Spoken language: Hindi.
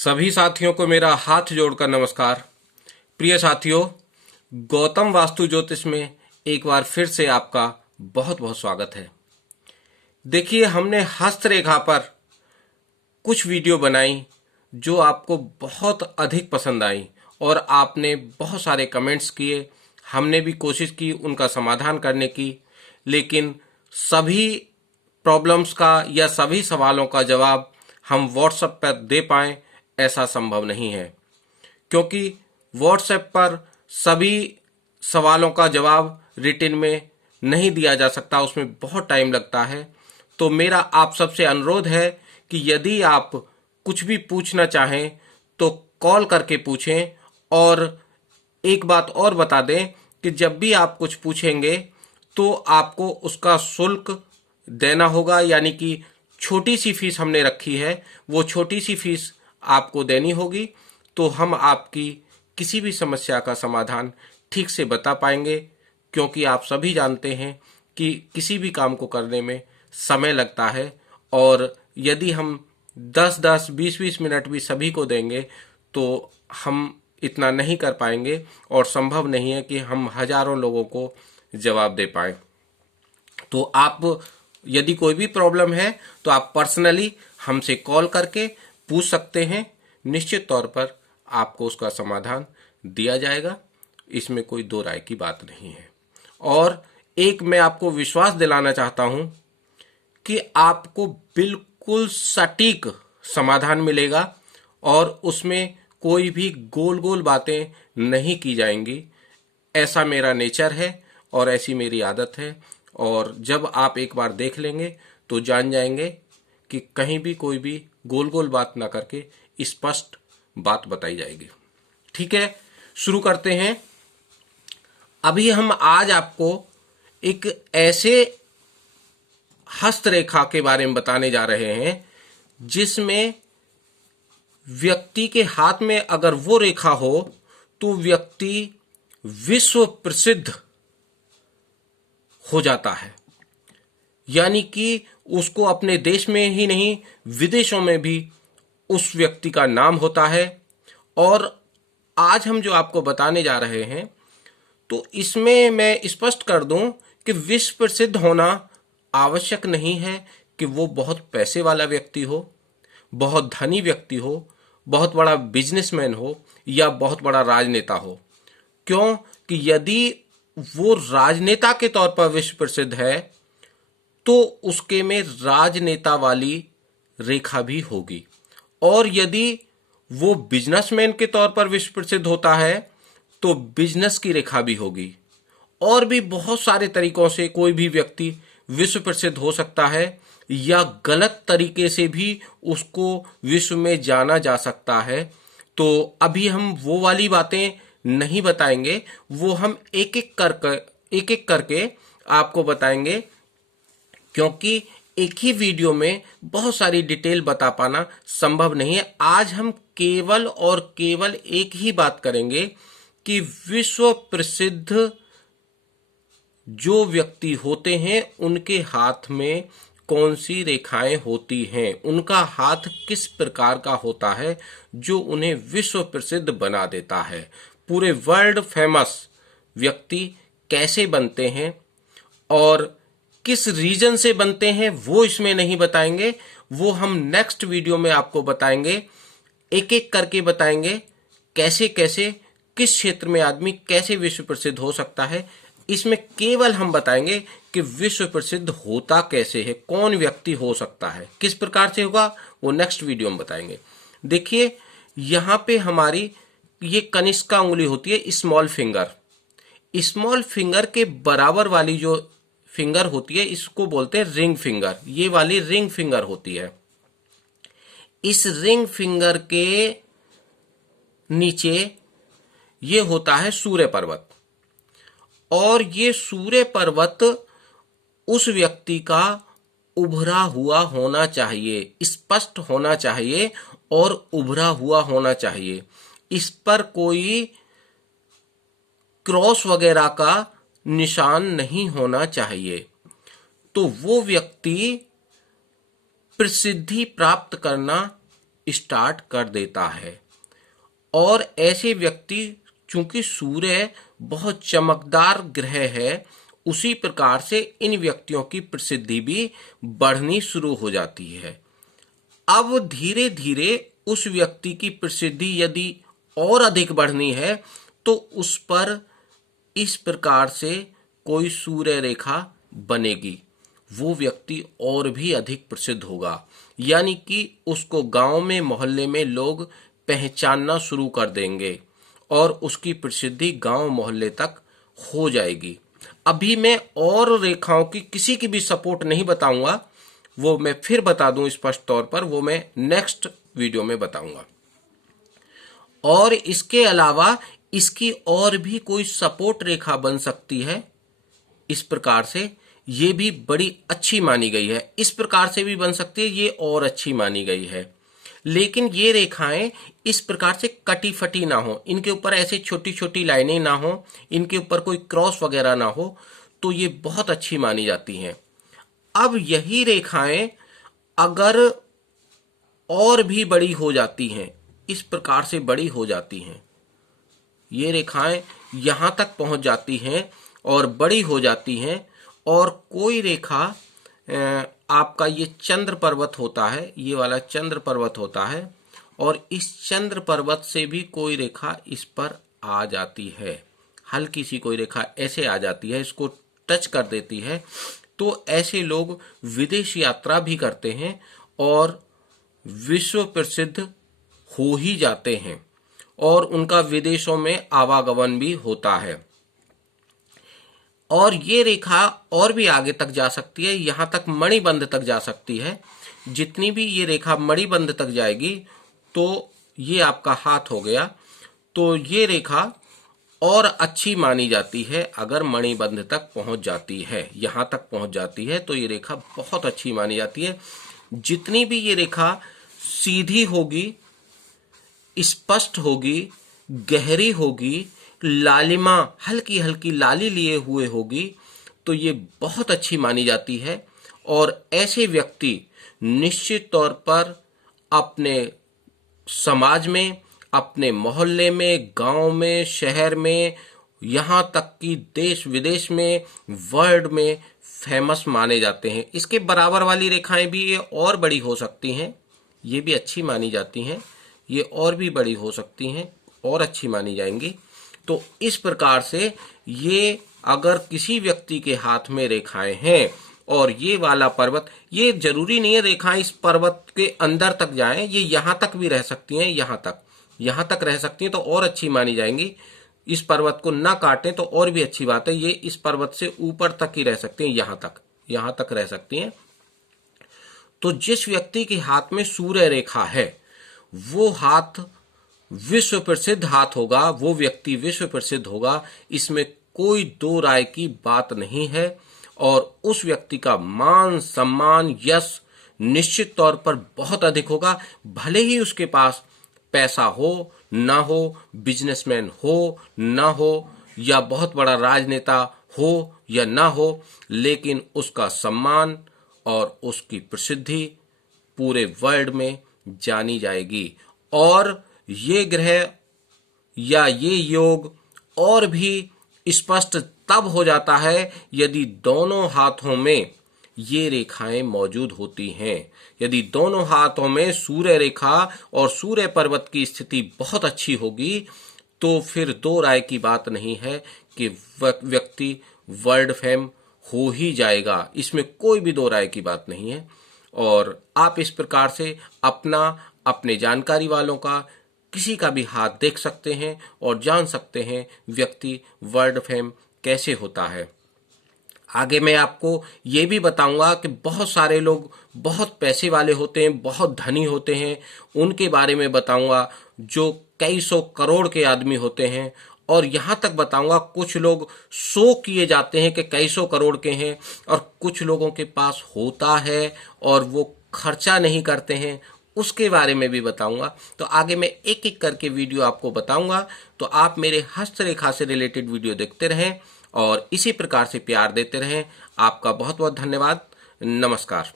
सभी साथियों को मेरा हाथ जोड़कर नमस्कार। प्रिय साथियों, गौतम वास्तु ज्योतिष में एक बार फिर से आपका बहुत बहुत स्वागत है। देखिए, हमने हस्तरेखा पर कुछ वीडियो बनाई जो आपको बहुत अधिक पसंद आई और आपने बहुत सारे कमेंट्स किए। हमने भी कोशिश की उनका समाधान करने की, लेकिन सभी प्रॉब्लम्स का या सभी सवालों का जवाब हम व्हाट्सएप पर दे पाएं ऐसा संभव नहीं है, क्योंकि व्हाट्सएप पर सभी सवालों का जवाब रिटन में नहीं दिया जा सकता, उसमें बहुत टाइम लगता है। तो मेरा आप सबसे अनुरोध है कि यदि आप कुछ भी पूछना चाहें तो कॉल करके पूछें। और एक बात और बता दें कि जब भी आप कुछ पूछेंगे तो आपको उसका शुल्क देना होगा, यानी कि छोटी सी फीस हमने रखी है, वो छोटी सी फीस आपको देनी होगी। तो हम आपकी किसी भी समस्या का समाधान ठीक से बता पाएंगे, क्योंकि आप सभी जानते हैं कि किसी भी काम को करने में समय लगता है, और यदि हम 10-10, 20-20 मिनट भी सभी को देंगे तो हम इतना नहीं कर पाएंगे और संभव नहीं है कि हम हजारों लोगों को जवाब दे पाएं। तो आप यदि कोई भी प्रॉब्लम है तो आप पर्सनली हमसे कॉल करके पूछ सकते हैं। निश्चित तौर पर आपको उसका समाधान दिया जाएगा, इसमें कोई दो राय की बात नहीं है। और एक मैं आपको विश्वास दिलाना चाहता हूं कि आपको बिल्कुल सटीक समाधान मिलेगा और उसमें कोई भी गोल गोल बातें नहीं की जाएंगी। ऐसा मेरा नेचर है और ऐसी मेरी आदत है, और जब आप एक बार देख लेंगे तो जान जाएंगे कि कहीं भी कोई भी गोल गोल बात ना करके स्पष्ट बात बताई जाएगी। ठीक है, शुरू करते हैं। अभी हम आज आपको एक ऐसे हस्तरेखा के बारे में बताने जा रहे हैं जिसमें व्यक्ति के हाथ में अगर वो रेखा हो तो व्यक्ति विश्व प्रसिद्ध हो जाता है, यानी कि उसको अपने देश में ही नहीं विदेशों में भी उस व्यक्ति का नाम होता है। और आज हम जो आपको बताने जा रहे हैं तो इसमें मैं स्पष्ट कर दूं कि विश्व प्रसिद्ध होना आवश्यक नहीं है कि वो बहुत पैसे वाला व्यक्ति हो, बहुत धनी व्यक्ति हो, बहुत बड़ा बिजनेसमैन हो या बहुत बड़ा राजनेता हो। क्यों कि यदि वो राजनेता के तौर पर विश्व प्रसिद्ध है तो उसके में राजनेता वाली रेखा भी होगी, और यदि वो बिजनेसमैन के तौर पर विश्व प्रसिद्ध होता है तो बिजनेस की रेखा भी होगी। और भी बहुत सारे तरीकों से कोई भी व्यक्ति विश्व प्रसिद्ध हो सकता है, या गलत तरीके से भी उसको विश्व में जाना जा सकता है। तो अभी हम वो वाली बातें नहीं बताएंगे, वो हम एक एक करके आपको बताएंगे, क्योंकि एक ही वीडियो में बहुत सारी डिटेल बता पाना संभव नहीं है। आज हम केवल और केवल एक ही बात करेंगे कि विश्व प्रसिद्ध जो व्यक्ति होते हैं उनके हाथ में कौन सी रेखाएं होती हैं, उनका हाथ किस प्रकार का होता है जो उन्हें विश्व प्रसिद्ध बना देता है। पूरे वर्ल्ड फेमस व्यक्ति कैसे बनते हैं और किस रीजन से बनते हैं वो इसमें नहीं बताएंगे, वो हम नेक्स्ट वीडियो में आपको बताएंगे। एक एक करके बताएंगे कैसे कैसे किस क्षेत्र में आदमी कैसे विश्व प्रसिद्ध हो सकता है। इसमें केवल हम बताएंगे कि विश्व प्रसिद्ध होता कैसे है, कौन व्यक्ति हो सकता है, किस प्रकार से होगा, वो नेक्स्ट वीडियो में बताएंगे। देखिए, यहां पे हमारी ये कनिष्का उंगली होती है, स्मॉल फिंगर। स्मॉल फिंगर के बराबर वाली जो फिंगर होती है इसको बोलते हैं रिंग फिंगर। ये वाली रिंग फिंगर होती है। इस रिंग फिंगर के नीचे ये होता है सूर्य पर्वत, और ये सूर्य पर्वत उस व्यक्ति का उभरा हुआ होना चाहिए, स्पष्ट होना चाहिए और उभरा हुआ होना चाहिए। इस पर कोई क्रॉस वगैरह का निशान नहीं होना चाहिए। तो वो व्यक्ति प्रसिद्धि प्राप्त करना स्टार्ट कर देता है। और ऐसे व्यक्ति, चूंकि सूर्य बहुत चमकदार ग्रह है, उसी प्रकार से इन व्यक्तियों की प्रसिद्धि भी बढ़नी शुरू हो जाती है। अब धीरे धीरे उस व्यक्ति की प्रसिद्धि यदि और अधिक बढ़नी है तो उस पर इस प्रकार से कोई सूर्य रेखा बनेगी, वो व्यक्ति और भी अधिक प्रसिद्ध होगा। यानी कि उसको गांव में, मोहल्ले में लोग पहचानना शुरू कर देंगे और उसकी प्रसिद्धि गांव मोहल्ले तक हो जाएगी। अभी मैं और रेखाओं की किसी की भी सपोर्ट नहीं बताऊंगा, वो मैं फिर बता दूं स्पष्ट तौर पर, वो मैं नेक्स्ट वीडियो में बताऊंगा। और इसके अलावा इसकी और भी कोई सपोर्ट रेखा बन सकती है इस प्रकार से, ये भी बड़ी अच्छी मानी गई है। इस प्रकार से भी बन सकती है, ये और अच्छी मानी गई है। लेकिन ये रेखाएं इस प्रकार से कटी फटी ना हो, इनके ऊपर ऐसे छोटी छोटी लाइनें ना हो, इनके ऊपर कोई क्रॉस वगैरह ना हो, तो ये बहुत अच्छी मानी जाती हैं। अब यही रेखाएं अगर और भी बड़ी हो जाती हैं, इस प्रकार से बड़ी हो जाती हैं, ये रेखाएं यहां तक पहुंच जाती हैं और बड़ी हो जाती हैं, और कोई रेखा आपका ये चंद्र पर्वत होता है, ये वाला चंद्र पर्वत होता है, और इस चंद्र पर्वत से भी कोई रेखा इस पर आ जाती है, हल्की सी कोई रेखा ऐसे आ जाती है, इसको टच कर देती है, तो ऐसे लोग विदेश यात्रा भी करते हैं और विश्व प्रसिद्ध हो ही जाते हैं, और उनका विदेशों में आवागमन भी होता है। और ये रेखा और भी आगे तक जा सकती है, यहां तक मणिबंध तक जा सकती है। जितनी भी ये रेखा मणिबंध तक जाएगी, तो ये आपका हाथ हो गया, तो ये रेखा और अच्छी मानी जाती है। अगर मणिबंध तक पहुंच जाती है, यहां तक पहुंच जाती है, तो ये रेखा बहुत अच्छी मानी जाती है। जितनी भी ये रेखा सीधी होगी, स्पष्ट होगी, गहरी होगी, लालिमा हल्की हल्की लाली लिए हुए होगी, तो ये बहुत अच्छी मानी जाती है। और ऐसे व्यक्ति निश्चित तौर पर अपने समाज में, अपने मोहल्ले में, गांव में, शहर में, यहाँ तक कि देश विदेश में, वर्ल्ड में फेमस माने जाते हैं। इसके बराबर वाली रेखाएं भी ये और बड़ी हो सकती हैं, ये भी अच्छी मानी जाती हैं, ये और भी बड़ी हो सकती हैं और अच्छी मानी जाएंगी। तो इस प्रकार से ये अगर किसी व्यक्ति के हाथ में रेखाएं हैं और ये वाला पर्वत, ये जरूरी नहीं है रेखाएं इस पर्वत के अंदर तक जाएं, ये यहां तक भी रह सकती हैं, यहां तक रह सकती हैं तो और अच्छी मानी जाएंगी। इस पर्वत को ना काटें तो और भी अच्छी बात है, ये इस पर्वत से ऊपर तक ही रह सकती हैं, यहां तक रह सकती हैं। तो जिस व्यक्ति के हाथ में सूर्य रेखा है, वो हाथ विश्व प्रसिद्ध हाथ होगा, वो व्यक्ति विश्व प्रसिद्ध होगा, इसमें कोई दो राय की बात नहीं है। और उस व्यक्ति का मान सम्मान यश निश्चित तौर पर बहुत अधिक होगा, भले ही उसके पास पैसा हो ना हो, बिजनेसमैन हो ना हो, या बहुत बड़ा राजनेता हो या ना हो, लेकिन उसका सम्मान और उसकी प्रसिद्धि पूरे वर्ल्ड में जानी जाएगी। और ये ग्रह या ये योग और भी स्पष्ट तब हो जाता है यदि दोनों हाथों में ये रेखाएं मौजूद होती हैं। यदि दोनों हाथों में सूर्य रेखा और सूर्य पर्वत की स्थिति बहुत अच्छी होगी, तो फिर दो राय की बात नहीं है कि व्यक्ति वर्ल्ड फेम हो ही जाएगा, इसमें कोई भी दो राय की बात नहीं है। और आप इस प्रकार से अपने जानकारी वालों का किसी का भी हाथ देख सकते हैं और जान सकते हैं व्यक्ति वर्ल्ड फेम कैसे होता है। आगे मैं आपको ये भी बताऊंगा कि बहुत सारे लोग बहुत पैसे वाले होते हैं, बहुत धनी होते हैं, उनके बारे में बताऊंगा, जो कई सौ करोड़ के आदमी होते हैं। और यहाँ तक बताऊंगा कुछ लोग शो किए जाते हैं कि कई सौ करोड़ के हैं, और कुछ लोगों के पास होता है और वो खर्चा नहीं करते हैं, उसके बारे में भी बताऊंगा। तो आगे मैं एक एक करके वीडियो आपको बताऊंगा। तो आप मेरे हस्तरेखा से रिलेटेड वीडियो देखते रहें और इसी प्रकार से प्यार देते रहें। आपका बहुत बहुत धन्यवाद। नमस्कार।